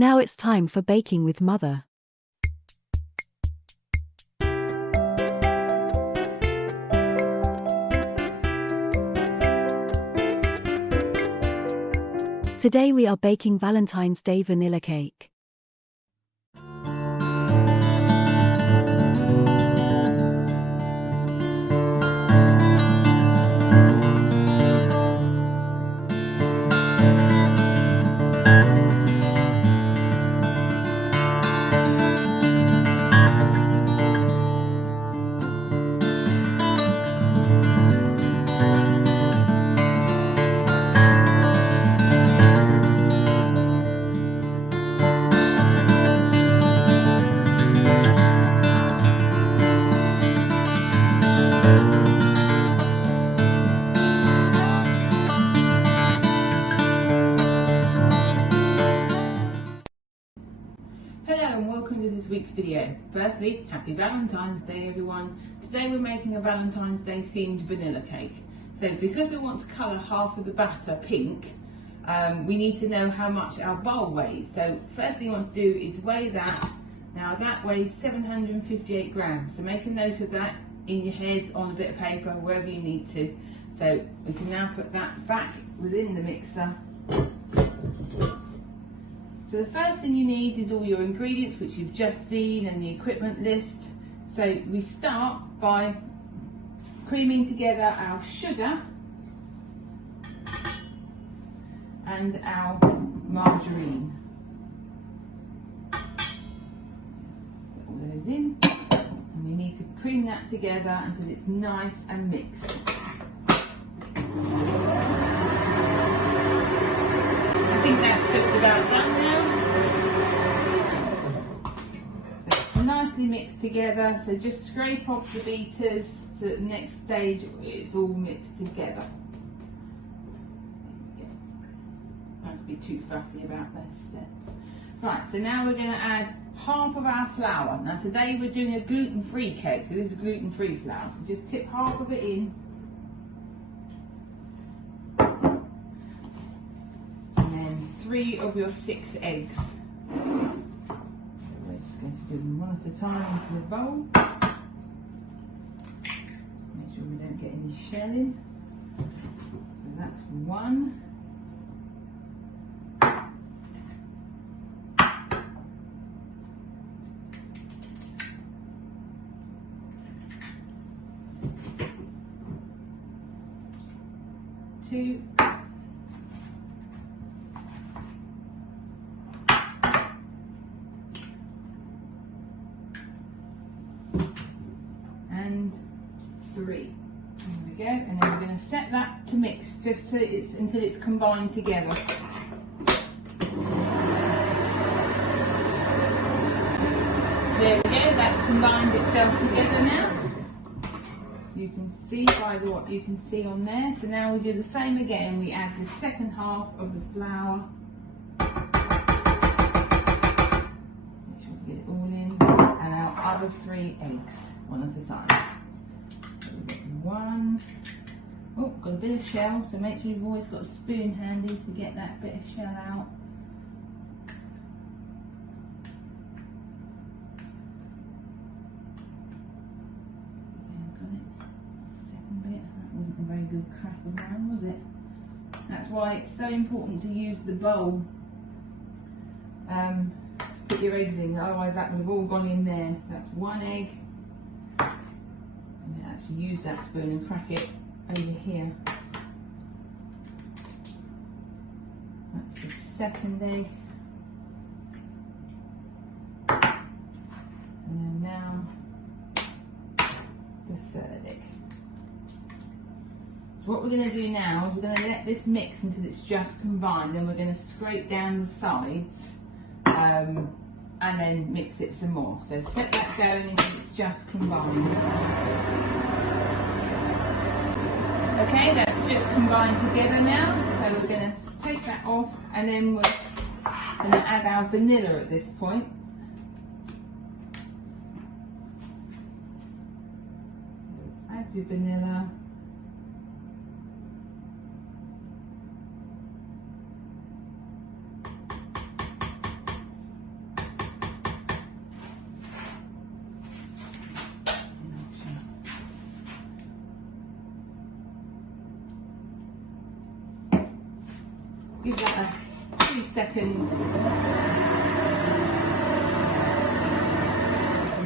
Now it's time for baking with Mother. Today we are baking Valentine's Day vanilla cake. Hello and welcome to this week's video. Firstly, happy Valentine's Day everyone. Today we're making a Valentine's Day themed vanilla cake. So because we want to colour half of the batter pink, we need to know how much our bowl weighs. So first thing you want to do is weigh that. Now that weighs 758 grams. So make a note of that in your head, on a bit of paper, wherever you need to. So we can now put that back within the mixer. So the first thing you need is all your ingredients, which you've just seen, and the equipment list. So we start by creaming together our sugar and our margarine. Put all those in, and we need to cream that together until it's nice and mixed. I think that's just about done now. So nicely mixed together, so just scrape off the beaters so that the next stage it's all mixed together. Don't have to be too fussy about this step. Right, so now we're going to add half of our flour. Now today we're doing a gluten-free cake, so this is gluten-free flour. So just tip half of it in. 3 of your 6 eggs. So we're just going to do them one at a time into the bowl. Make sure we don't get any shelling. So that's 1. Two. And 3. There we go, and then we're going to set that to mix just so it's until it's combined together. There we go, that's combined itself together now. So you can see by what you can see on there. So now we do the same again. We add the second half of the flour. Make sure we get it all in, and our other 3 eggs. One at a time. So we've got 1. Oh, got a bit of shell, so make sure you've always got a spoon handy to get that bit of shell out. Yeah, got it. Second bit. That wasn't a very good crack of mine, was it? That's why it's so important to use the bowl. Put your eggs in, otherwise that would have all gone in there. So that's 1 egg. Actually use that spoon and crack it over here. That's the second egg. And then now the third egg. So what we're going to do now is we're going to let this mix until it's just combined. Then we're going to scrape down the sides and then mix it some more. So set that going until it's just combined. Okay, that's just combined together now. So we're going to take that off, and then we're going to add our vanilla at this point. Add your vanilla. Give that a 2 seconds.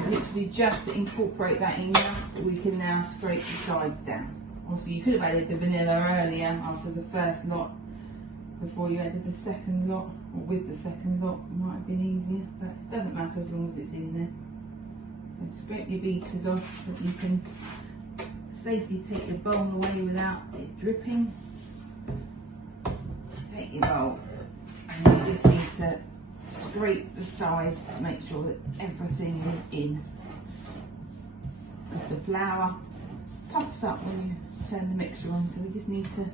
Literally just to incorporate that enough that we can now scrape the sides down. Obviously you could have added the vanilla earlier after the first lot, before you added the second lot, or with the second lot, it might have been easier, but it doesn't matter as long as it's in there. So scrape your beaters off so that you can safely take your bowl away without it dripping. Take your bowl and you just need to scrape the sides to make sure that everything is in. Because the flour puffs up when you turn the mixer on, so we just need to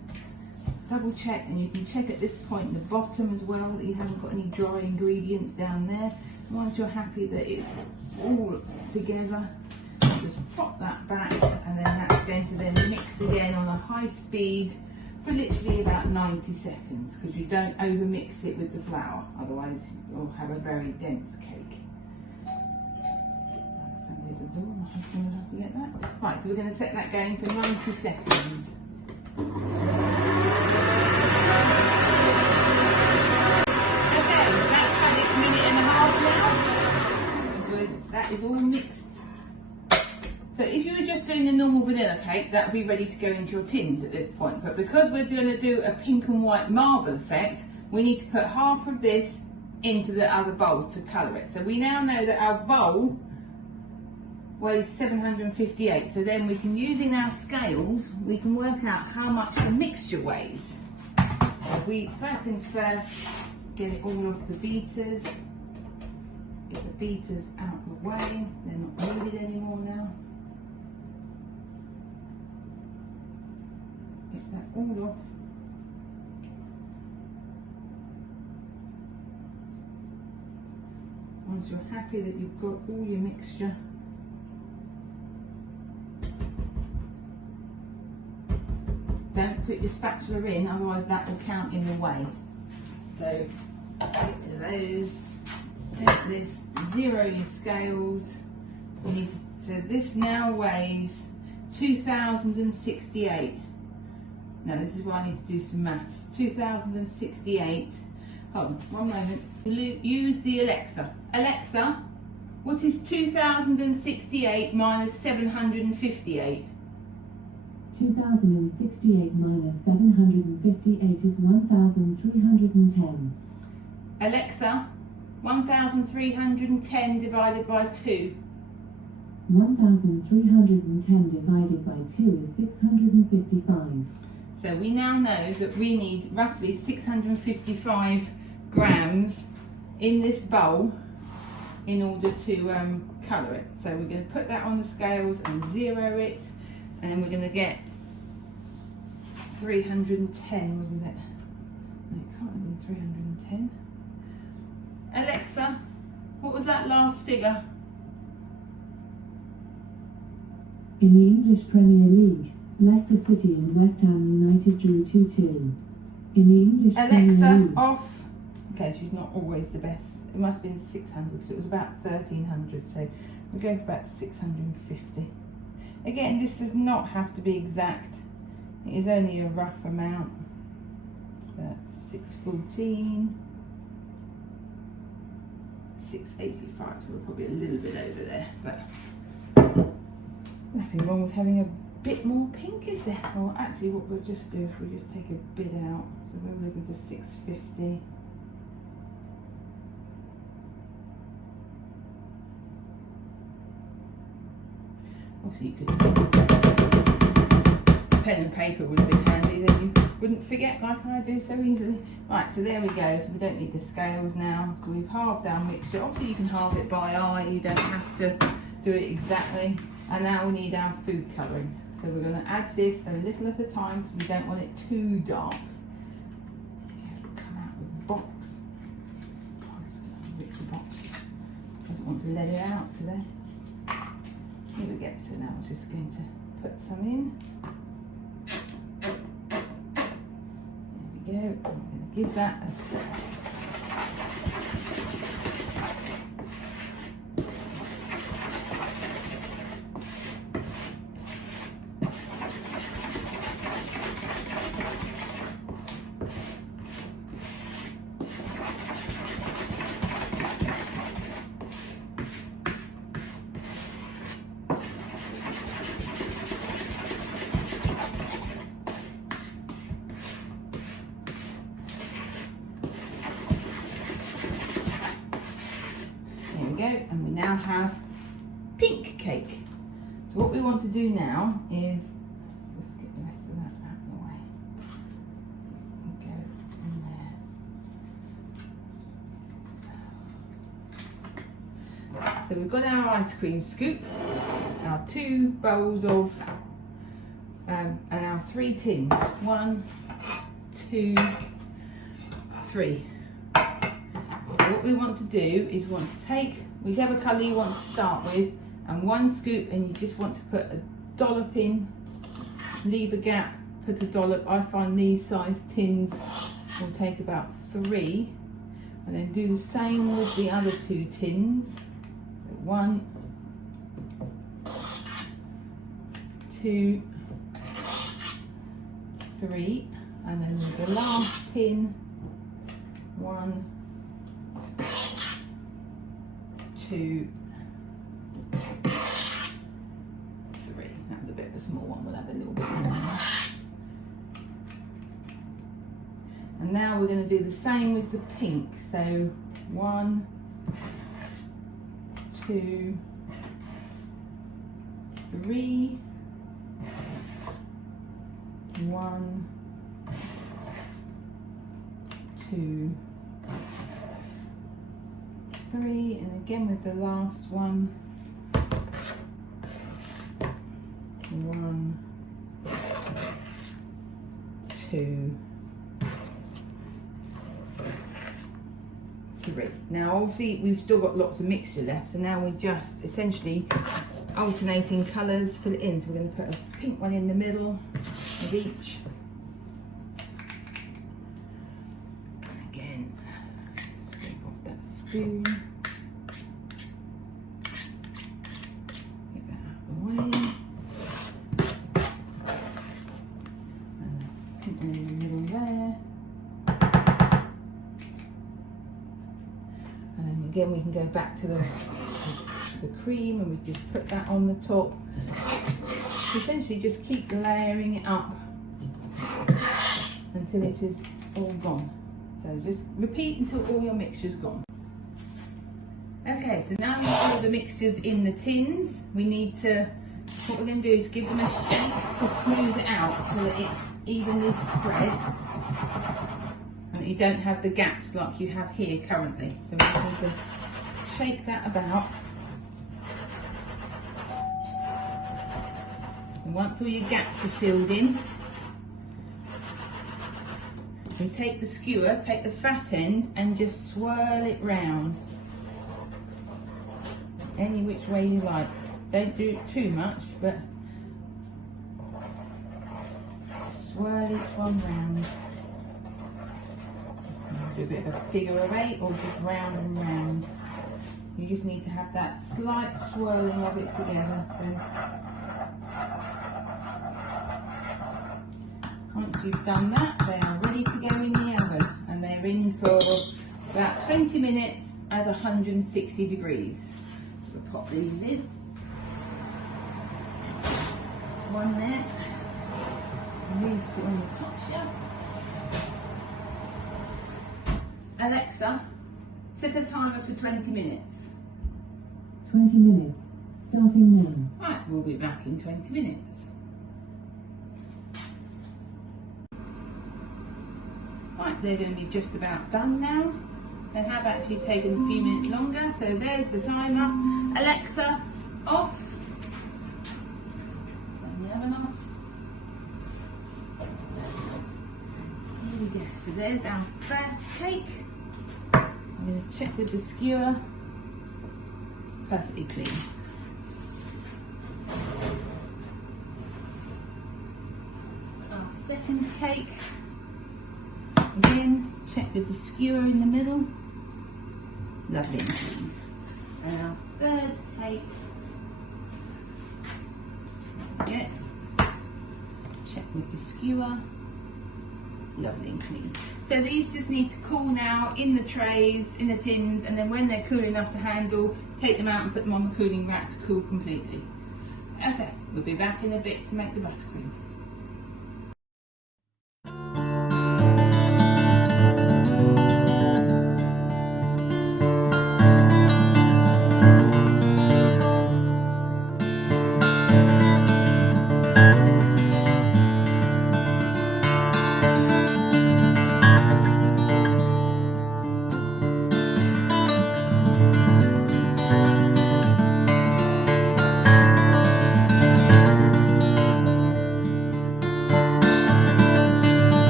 double check, and you can check at this point in the bottom as well that you haven't got any dry ingredients down there. And once you're happy that it's all together, just pop that back, and then that's going to then mix again on a high speed for literally about 90 seconds, because you don't over mix it with the flour, otherwise you'll have a very dense cake. Somebody at the door, my husband will have to get that. Right, so we're going to set that going for 90 seconds. Okay, that's had its minute and a half now. So that is all mixed. So if you were just doing a normal vanilla cake, that would be ready to go into your tins at this point. But because we're going to do a pink and white marble effect, we need to put half of this into the other bowl to colour it. So we now know that our bowl weighs 758. So then we can, using our scales, we can work out how much the mixture weighs. So we, first things first, get it all off the beaters. Get the beaters out of the way. They're not needed anymore now. Get that all off. Once you're happy that you've got all your mixture, don't put your spatula in, otherwise that will count in the way. So get rid of those. Take this, zero your scales. You need to, so this now weighs 2,068. Now this is where I need to do some maths. 2,068. Hold on, one moment. Use the Alexa. Alexa, what is 2,068 minus 758? 2,068 minus 758 is 1,310. Alexa, 1,310 divided by 2. 1,310 divided by 2 is 655. So we now know that we need roughly 655 grams in this bowl in order to colour it. So we're going to put that on the scales and zero it, and then we're going to get 310, wasn't it? No, it can't have been 310. Alexa, what was that last figure? In the English Premier League, Leicester City and West Ham United drew 2-2. In the English Alexa, Premier League, off. Okay, she's not always the best. It must have been 600 because it was about 1,300. So we're going for about 650. Again, this does not have to be exact. It is only a rough amount. That's 614. 685, so we're probably a little bit over there, but nothing wrong with having a bit more pink, is there? Or actually what we'll just do if we just take a bit out, so we're looking for 650. Obviously you could, pen and paper would have been handy, then you wouldn't forget like I do so easily. Right, so there we go, so we don't need the scales now. So we've halved our mixture. Obviously you can halve it by eye, you don't have to do it exactly. And now we need our food colouring. So we're going to add this a little at a time because we don't want it too dark. Come out with the box. Rip the box. Doesn't want to let it out today. Here we go, so now we're just going to put some in. There we go, I'm going to give that a stir. go, and we now have pink cake. So what we want to do now is, let's just get the rest of that out of the way. Go in there. So we've got our ice cream scoop, our 2 bowls of, and our 3 tins. 1, 2, 3. So what we want to do is want to take whichever colour you want to start with, and 1 scoop, and you just want to put a dollop in, leave a gap, put a dollop. I find these size tins will take about 3, and then do the same with the other 2 tins. So 1, 2, 3, and then with the last tin, 1, 2, 3. That was a bit of a small one, we'll add a little bit more. And now we're going to do the same with the pink. So 1, 2, 3, 1, 2, 3, and again with the last one. 1, 2, 3. Now obviously we've still got lots of mixture left, so now we're just essentially alternating colours, fill it in. So we're going to put a pink one in the middle of each. And again, scrape off that spoon. Get that out of the way. And pink one in the middle there. And then again we can go back to the cream, and we just put that on the top. Essentially just keep layering it up until it is all gone. So just repeat until all your mixture's gone. Okay, so now we've got all the mixtures in the tins. We need to, what we're going to do is give them a shake to smooth it out so that it's evenly spread and that you don't have the gaps like you have here currently. So we just need to shake that about. And once all your gaps are filled in, you take the skewer, take the fat end and just swirl it round any which way you like. Don't do it too much, but swirl each one round. Do a bit of a figure of 8 or just round and round. You just need to have that slight swirling of it together. So once you've done that, they are ready to go in the oven, and they're in for about 20 minutes at 160 degrees. We'll pop these in. One there, and these 2 on the top shelf. Alexa, set a timer for 20 minutes. 20 minutes, starting now. Right, we'll be back in 20 minutes. Right, they're going to be just about done now. They have actually taken a few minutes longer, so there's the timer. Alexa, off. Turn the oven off. Here we go. So there's our first cake. I'm going to check with the skewer. Perfectly clean. Our second cake. Again, check with the skewer in the middle. Lovely and clean. And our third cake. Yeah. Check with the skewer. Lovely and clean. So these just need to cool now in the trays, in the tins, and then when they're cool enough to handle, take them out and put them on the cooling rack to cool completely. Okay, we'll be back in a bit to make the buttercream.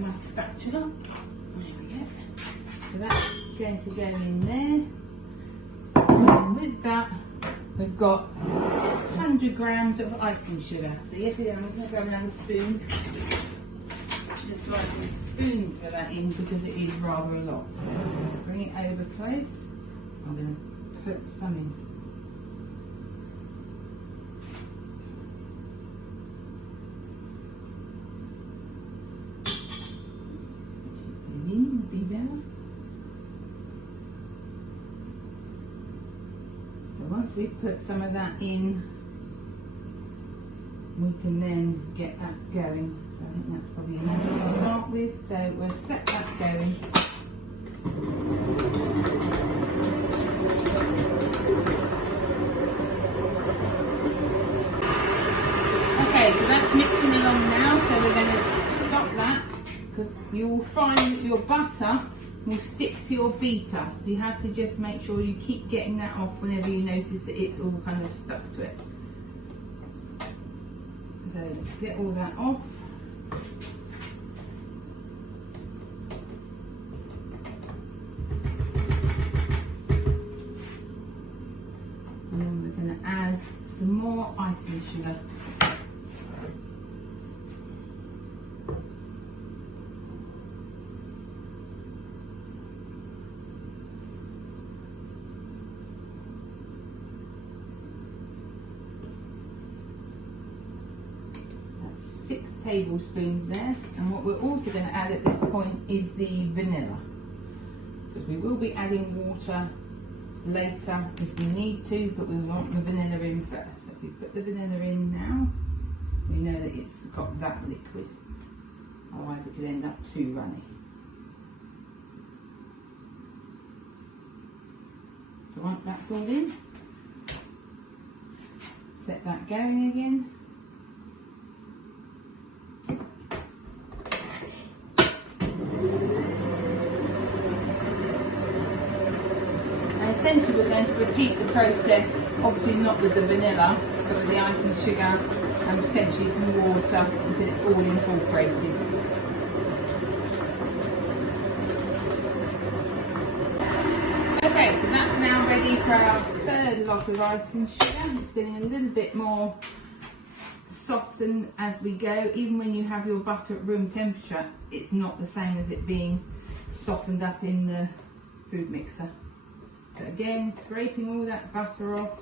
grab my spatula. There we go. So that's going to go in there. And with that, we've got 600 grams of icing sugar. So yes, I'm going to grab another spoon. Just like with spoons for that in because it is rather a lot. Bring it over close. I'm going to put some in. Would be better. So once we put some of that in, we can then get that going. So I think that's probably enough to start with. So we'll set that going. Okay, so that's mixing along now. So we're going to stop that, because you will find that your butter will stick to your beater, so you have to just make sure you keep getting that off whenever you notice that it's all kind of stuck to it. So let's get all that off. And then we're going to add some more icing sugar. That's 6 tablespoons there. And what we're also going to add at this point is the vanilla. So we will be adding water later if we need to, but we want the vanilla in first. So if we put the vanilla in now, we know that it's got that liquid. Otherwise it could end up too runny. So once that's all in, set that going again. Essentially we're going to repeat the process, obviously not with the vanilla, but with the icing sugar and potentially some water until it's all incorporated. Okay, so that's now ready for our third lot of icing sugar. It's getting a little bit more softened as we go. Even when you have your butter at room temperature, it's not the same as it being softened up in the food mixer. So again, scraping all that butter off.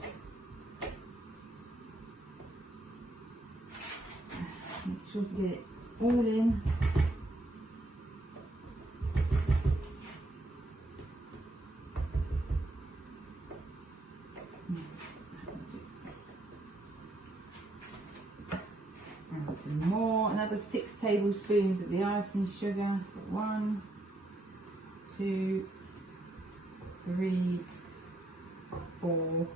Make sure to get it all in. And some more, another 6 tablespoons of the icing sugar. So 1, 2, 3, 4,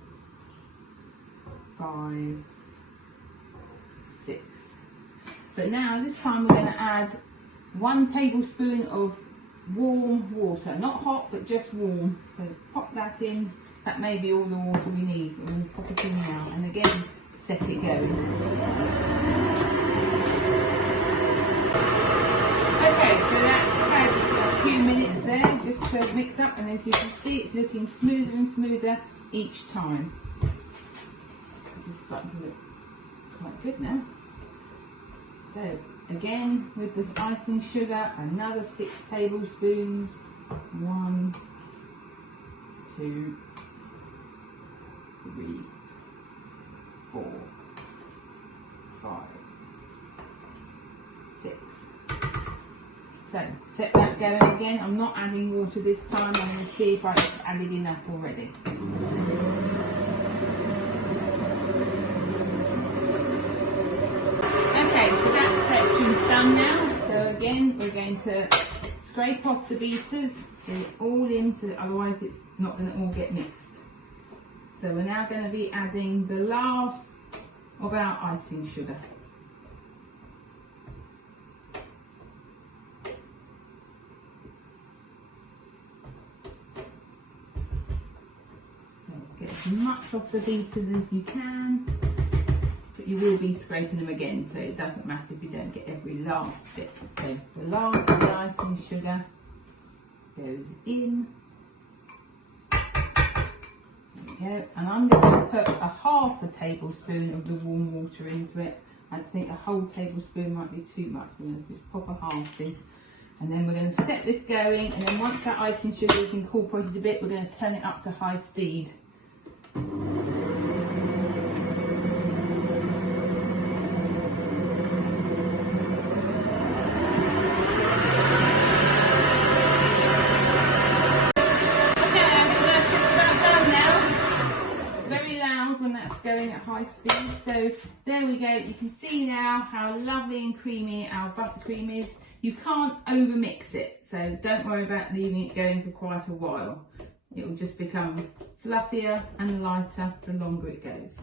5, 6. But now this time we're going to add 1 tablespoon of warm water, not hot but just warm. So pop that in. That may be all the water we need, but we'll pop it in now and again set it going. Okay, so that's had a few minutes there just to mix up, and as you can see it's looking smoother and smoother each time. This is starting to look quite good now. So again with the icing sugar, another 6 tablespoons. 1, 2, 3, 4, 5, 6. So set that going again. I'm not adding water this time. I'm going to see if I've added enough already. Okay, so that section's done now. So again, we're going to scrape off the beaters, get it all in, so that otherwise it's not going to all get mixed. So we're now going to be adding the last of our icing sugar. So get as much off the beaters as you can. Put you will be scraping them again, so it doesn't matter if you don't get every last bit. So the last of the icing sugar goes in. There we go. And I'm just going to put a half a tablespoon of the warm water into it. I think a whole tablespoon might be too much. I'm going to just pop a half in. And then we're going to set this going, and then once that icing sugar is incorporated a bit, we're going to turn it up to high speed. When that's going at high speed. So there we go, you can see now how lovely and creamy our buttercream is. You can't over mix it, so don't worry about leaving it going for quite a while. It will just become fluffier and lighter the longer it goes.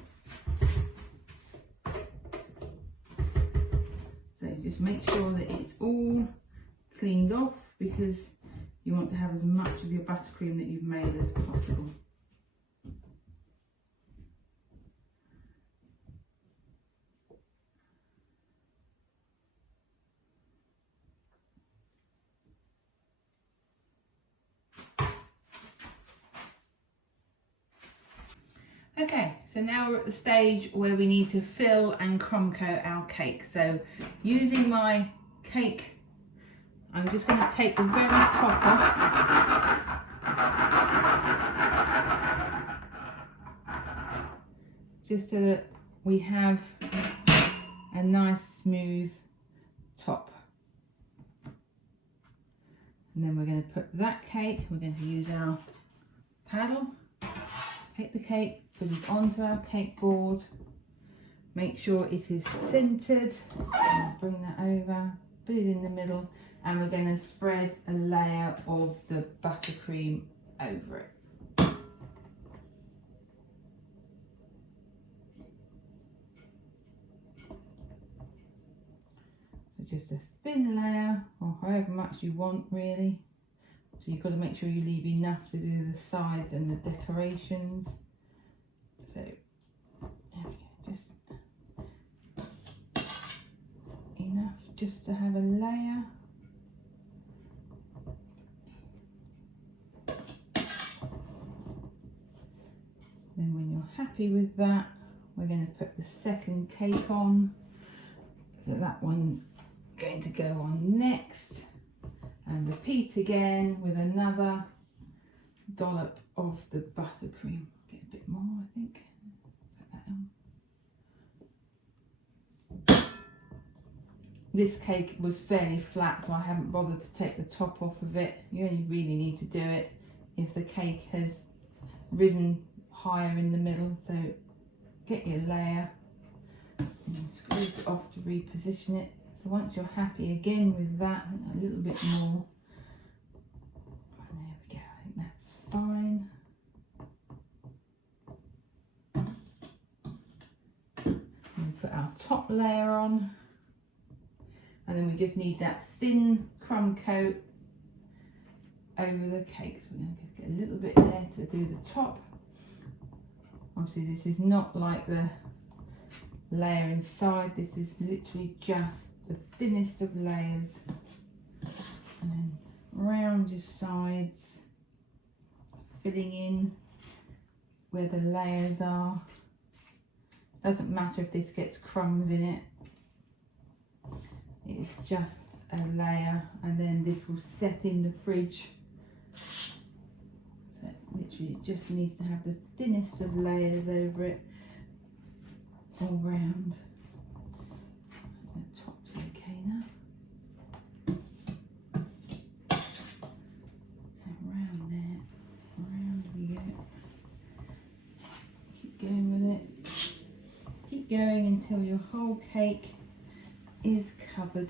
So just make sure that it's all cleaned off, because you want to have as much of your buttercream that you've made as possible. Okay, so now we're at the stage where we need to fill and crumb coat our cake. So using my cake, I'm just going to take the very top off. Just so that we have a nice smooth top. And then we're going to put that cake, we're going to use our paddle, take the cake, put it onto our cake board, make sure it is centered, bring that over, put it in the middle, and we're going to spread a layer of the buttercream over it. So just a thin layer, or however much you want really. So you've got to make sure you leave enough to do the sides and the decorations. So there we go, just enough just to have a layer. Then when you're happy with that, we're going to put the second cake on. So that one's going to go on next. And repeat again with another dollop of the buttercream. Get a bit more, I think. Put that on. This cake was fairly flat, so I haven't bothered to take the top off of it. You only really need to do it if the cake has risen higher in the middle. So get your layer and then squeeze it off to reposition it. So once you're happy again with that, a little bit more. And there we go, I think that's fine. And we put our top layer on. And then we just need that thin crumb coat over the cake. So we're going to just get a little bit there to do the top. Obviously this is not like the layer inside, this is literally just the thinnest of layers, and then round your sides, filling in where the layers are. Doesn't matter if this gets crumbs in it, it's just a layer, and then this will set in the fridge. So literally it just needs to have the thinnest of layers over it all round. The top's okay now. And round there, round we go. Keep going with it. Keep going until your whole cake is covered.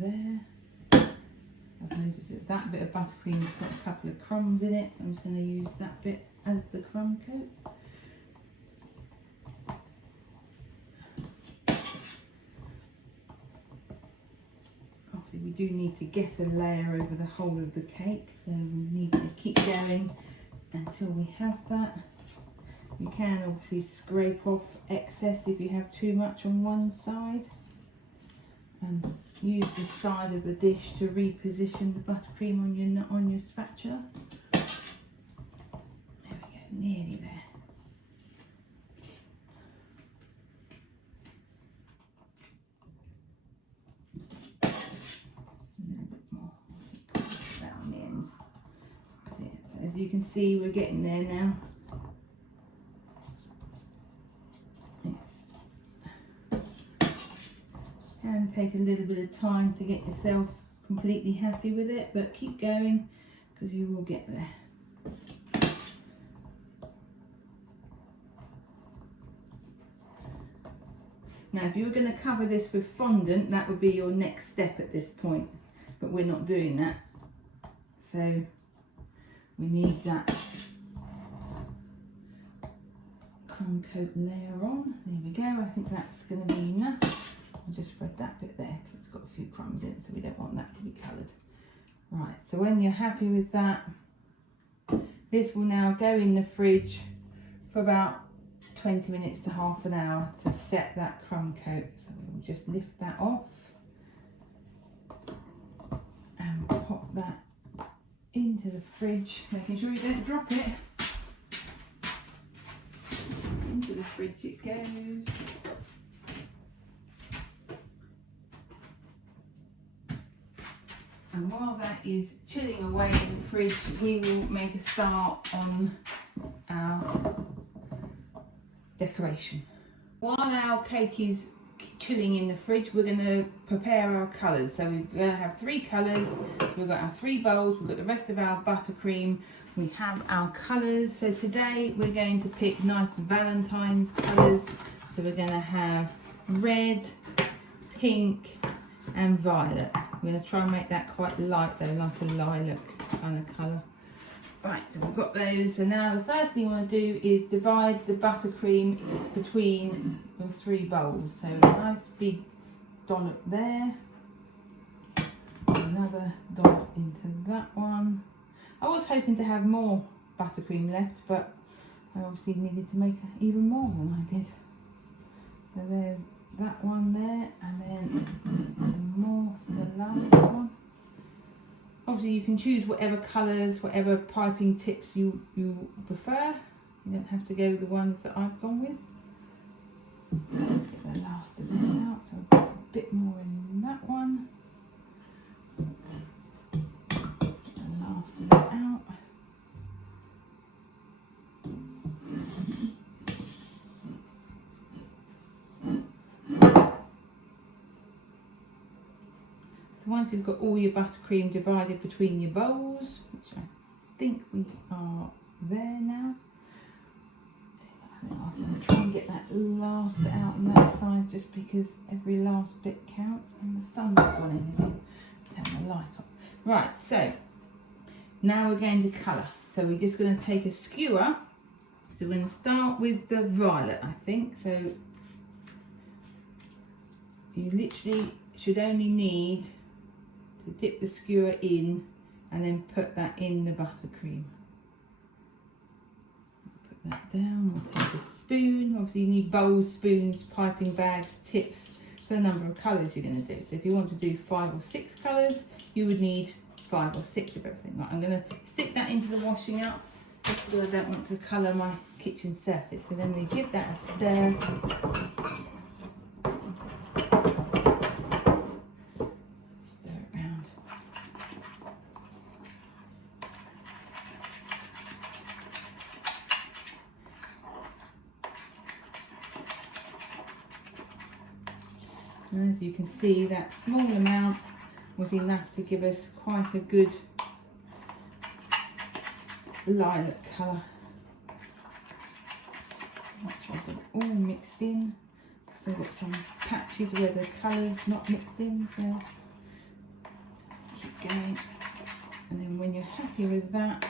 There. I've noticed that that bit of buttercream has got a couple of crumbs in it, so I'm just going to use that bit as the crumb coat. do need to get a layer over the whole of the cake, so we need to keep going until we have that. You can obviously scrape off excess if you have too much on one side, and use the side of the dish to reposition the buttercream on your spatula. There we go, nearly there. A little bit more around the ends. So as you can see, we're getting there now. And take a little bit of time to get yourself completely happy with it, but keep going because you will get there. Now if you were going to cover this with fondant, that would be your next step at this point, but we're not doing that, so we need that crumb coat layer on. There we go, I think that's going to be enough. I'll just spread that bit there because it's got a few crumbs in it, so we don't want that to be coloured. Right, so when you're happy with that, this will now go in the fridge for about 20 minutes to half an hour to set that crumb coat. So we'll just lift that off and pop that into the fridge, making sure you don't drop it. Into the fridge it goes. And while that is chilling away in the fridge, we will make a start on our decoration. While our cake is chilling in the fridge, we're going to prepare our colours. So we're going to have 3 colours. We've got our 3 bowls, we've got the rest of our buttercream, we have our colours. So today we're going to pick nice Valentine's colours. So we're going to have red, pink and violet. We're going to try and make that quite light though, like a lilac kind of colour. Right, so we've got those. So now the first thing you want to do is divide the buttercream between your 3 bowls. So a nice big dollop there. Another dollop into that one. I was hoping to have more buttercream left, but I obviously needed to make even more than I did. So there's that one there, and then some more for the last one. Obviously you can choose whatever colours, whatever piping tips you prefer. You don't have to go with the ones that I've gone with. So let's get the last of this out. So I've got a bit more in that one. The last of it out. Once you've got all your buttercream divided between your bowls, which I think we are there now, I'm going to try and get that last bit out on that side just because every last bit counts, and the sun's gone in again. Turn the light on. Right, so now we're going to colour. So we're just going to take a skewer. So we're going to start with the violet, I think. So you literally should only need to dip the skewer in and then put that in the buttercream. Put that down. We'll take a spoon. Obviously you need bowls, spoons, piping bags, tips for the number of colours you're going to do. So if you want to do 5 or 6 colours, you would need 5 or 6 of everything. Right, I'm going to stick that into the washing up just because I don't want to colour my kitchen surface. So then we give that a stir. And as you can see, that small amount was enough to give us quite a good lilac colour. Make sure I've got it all mixed in. Still got some patches where the colour's not mixed in, so keep going. And then when you're happy with that,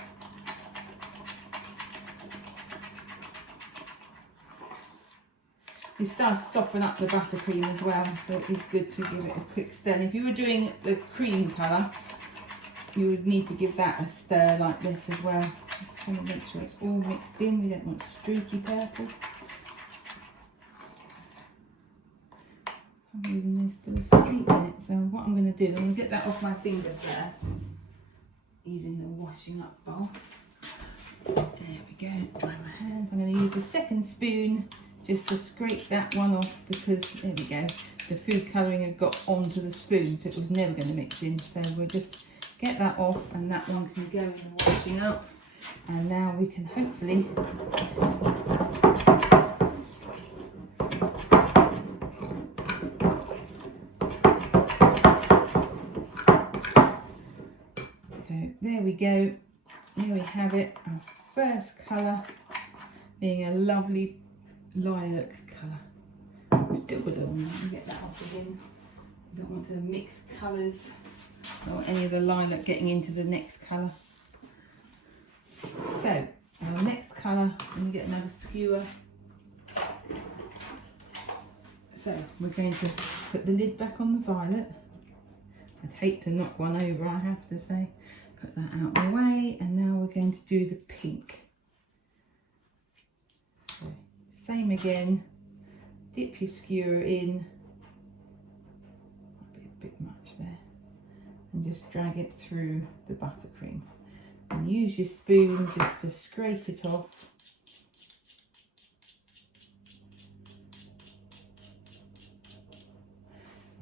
This does soften up the buttercream as well, so it is good to give it a quick stir. And if you were doing the cream colour, you would need to give that a stir like this as well. Just want to make sure it's all mixed in. We don't want streaky purple. I'm leaving this to the streak in it, so what I'm going to do, I'm going to get that off my finger first, using the washing up bowl. There we go, dry my hands. I'm going to use a second spoon just to scrape that one off, because there we go, the food colouring had got onto the spoon, so it was never going to mix in. So we'll just get that off, and that one can go in the washing up. And now we can hopefully there we go, there we have it, our first colour being a lovely lilac colour. Still got it on there, and get that off again. I don't want to mix colours or any of the lilac getting into the next colour. So our next colour, I'm going to get another skewer. So we're going to put the lid back on the violet. I'd hate to knock one over, I have to say. Put that out of the way, and now we're going to do the pink. So, same again, dip your skewer in, might be a bit much there, and just drag it through the buttercream. And use your spoon just to scrape it off.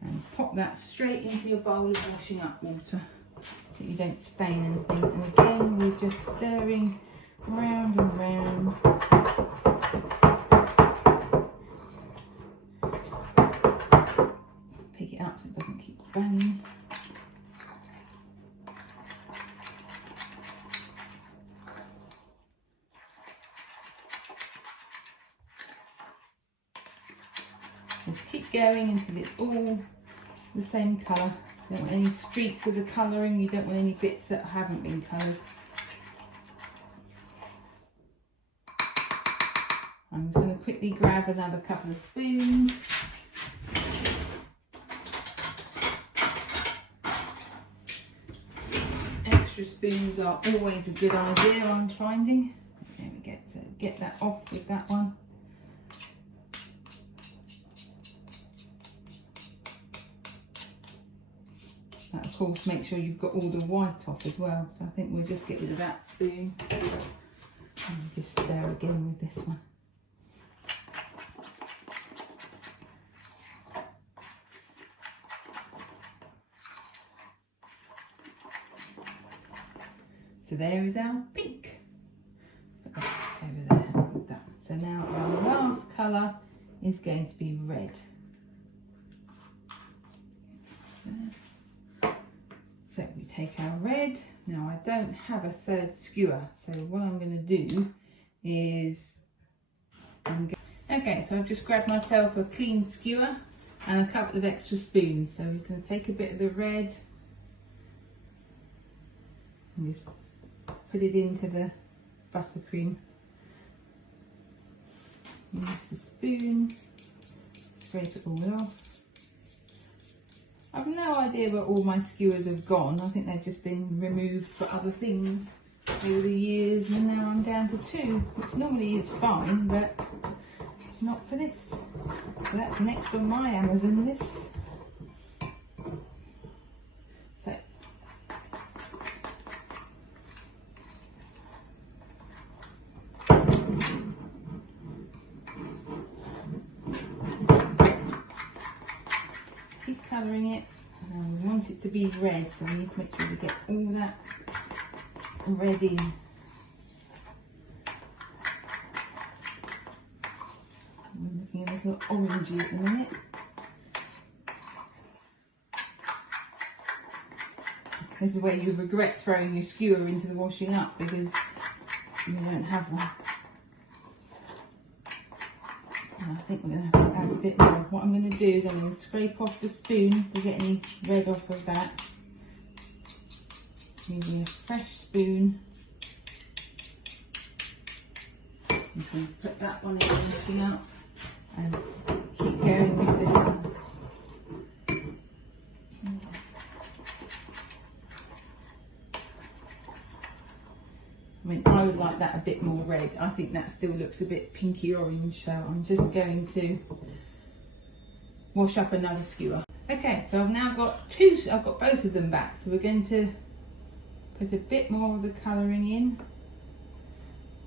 And pop that straight into your bowl of washing up water, so you don't stain anything. And again, we're just stirring round and round. Pick it up so it doesn't keep banging. Just keep going until it's all the same colour. You don't want any streaks of the colouring, you don't want any bits that haven't been coloured. I'm just going to quickly grab another couple of spoons. Extra spoons are always a good idea, I'm finding. There we go, so get that off with that one. Of course, make sure you've got all the white off as well. So I think we'll just get rid of that spoon and just stir again with this one. So there is our pink. Put that over there with that. So now our last colour is going to be red. There. So we take our red. Now I don't have a third skewer, so what I'm going to do is, okay, so I've just grabbed myself a clean skewer and a couple of extra spoons. So we're going to take a bit of the red and just put it into the buttercream. Use the spoon, scrape it all off. I've no idea where all my skewers have gone. I think they've just been removed for other things over the years, and now I'm down to 2, which normally is fine, but not for this. So that's next on my Amazon list. So keep colouring it. Now we want it to be red, so we need to make sure we get all that red in. We're looking a little orangey at the minute. This is where you regret throwing your skewer into the washing up because you don't have one. And I think we're going to have to add a bit more. What I'm going to do is I'm going to scrape off the spoon to get any red off of that. Using a fresh spoon. I'm just going to put that one in the washing up and keep going with this one. I mean, I would like that a bit more red. I think that still looks a bit pinky orange, so I'm just going to wash up another skewer. Okay, so I've now got I've got both of them back, so we're going to put a bit more of the colouring in.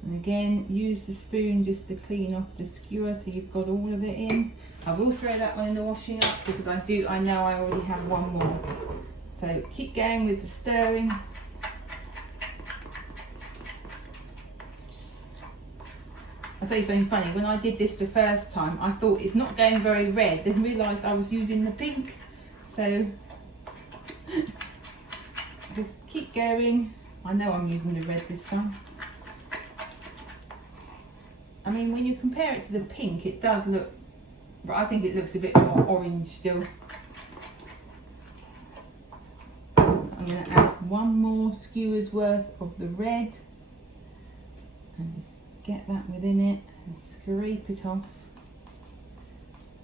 And again, use the spoon just to clean off the skewer so you've got all of it in. I will throw that one in the washing up because I know I already have one more. So keep going with the stirring. I'll tell you something funny, when I did this the first time, I thought it's not going very red, then realised I was using the pink. So just keep going. I know I'm using the red this time. I mean, when you compare it to the pink, it does look, but I think it looks a bit more orange still. I'm going to add one more skewer's worth of the red and just get that within it and scrape it off.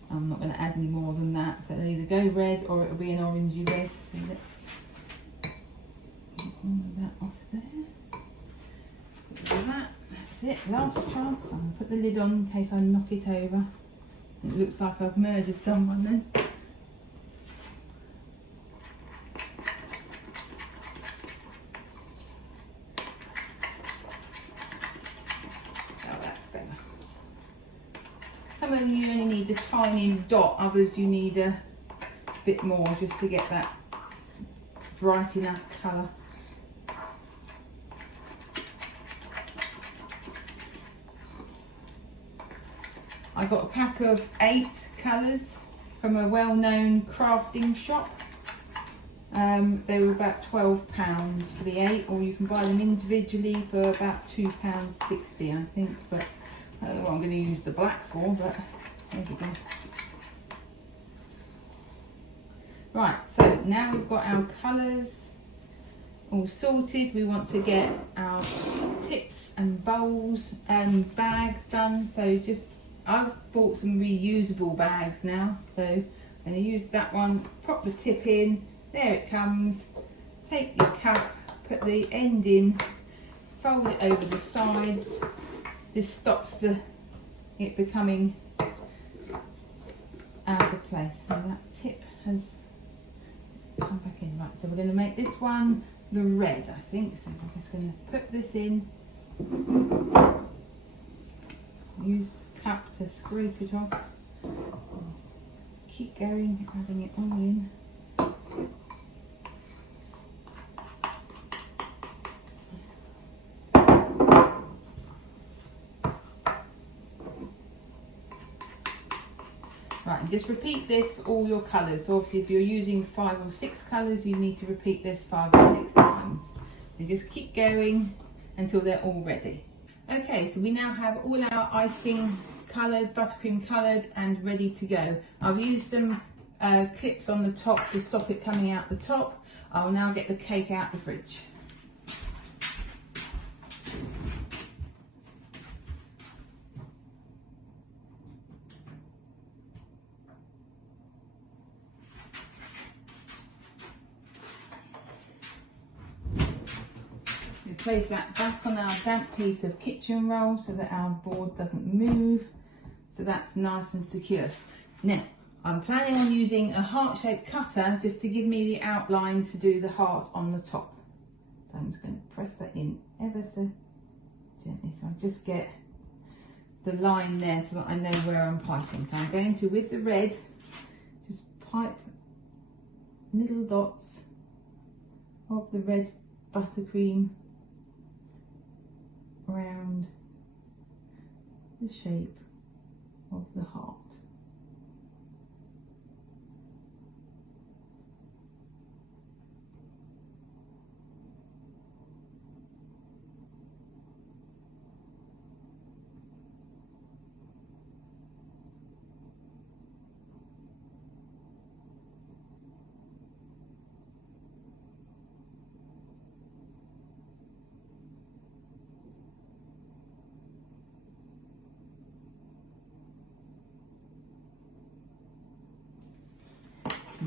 I'm not going to add any more than that, so it'll either go red or it'll be an orangey red. So let's get all of that off there. Get rid of that. That's it, last chance. I'm going to put the lid on in case I knock it over. It looks like I've murdered someone then. Some of you only need the tiniest dot, others you need a bit more just to get that bright enough colour. I got a pack of 8 colours from a well-known crafting shop. They were about £12 for the 8, or you can buy them individually for about £2.60 I think, but I don't know what I'm going to use the black for, but there we go. Right, so now we've got our colours all sorted. We want to get our tips and bowls and bags done. So I've bought some reusable bags now. So I'm going to use that one, pop the tip in, there it comes. Take your cup, put the end in, fold it over the sides. This stops it becoming out of place. So that tip has come back in. Right, so we're going to make this one the red, I think. So I'm just going to put this in. Use the cup to scrape it off. Keep going, adding it all in. Right, and just repeat this for all your colours. So obviously if you're using 5 or 6 colours, you need to repeat this 5 or 6 times. And just keep going until they're all ready. Okay, so we now have all our icing coloured, buttercream coloured and ready to go. I've used some clips on the top to stop it coming out the top. I'll now get the cake out the fridge. Place that back on our damp piece of kitchen roll so that our board doesn't move, so that's nice and secure. Now I'm planning on using a heart-shaped cutter just to give me the outline to do the heart on the top. So I'm just going to press that in ever so gently, so I just get the line there so that I know where I'm piping. So I'm going to, with the red, just pipe little dots of the red buttercream around the shape of the heart.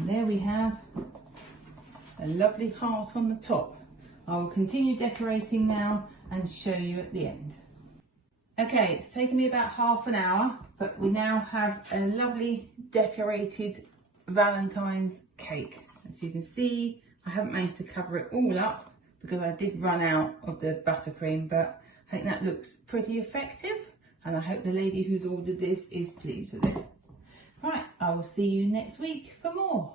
And there we have a lovely heart on the top. I will continue decorating now and show you at the end. Okay, it's taken me about half an hour, but we now have a lovely decorated Valentine's cake. As you can see, I haven't managed to cover it all up because I did run out of the buttercream, but I think that looks pretty effective, and I hope the lady who's ordered this is pleased with it. Right, I will see you next week for more.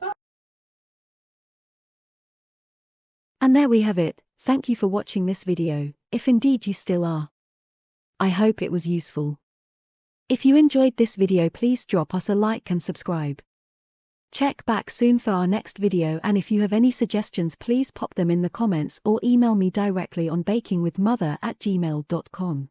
Bye. And there we have it. Thank you for watching this video, if indeed you still are. I hope it was useful. If you enjoyed this video, please drop us a like and subscribe. Check back soon for our next video, and if you have any suggestions, please pop them in the comments or email me directly on bakingwithmother@gmail.com.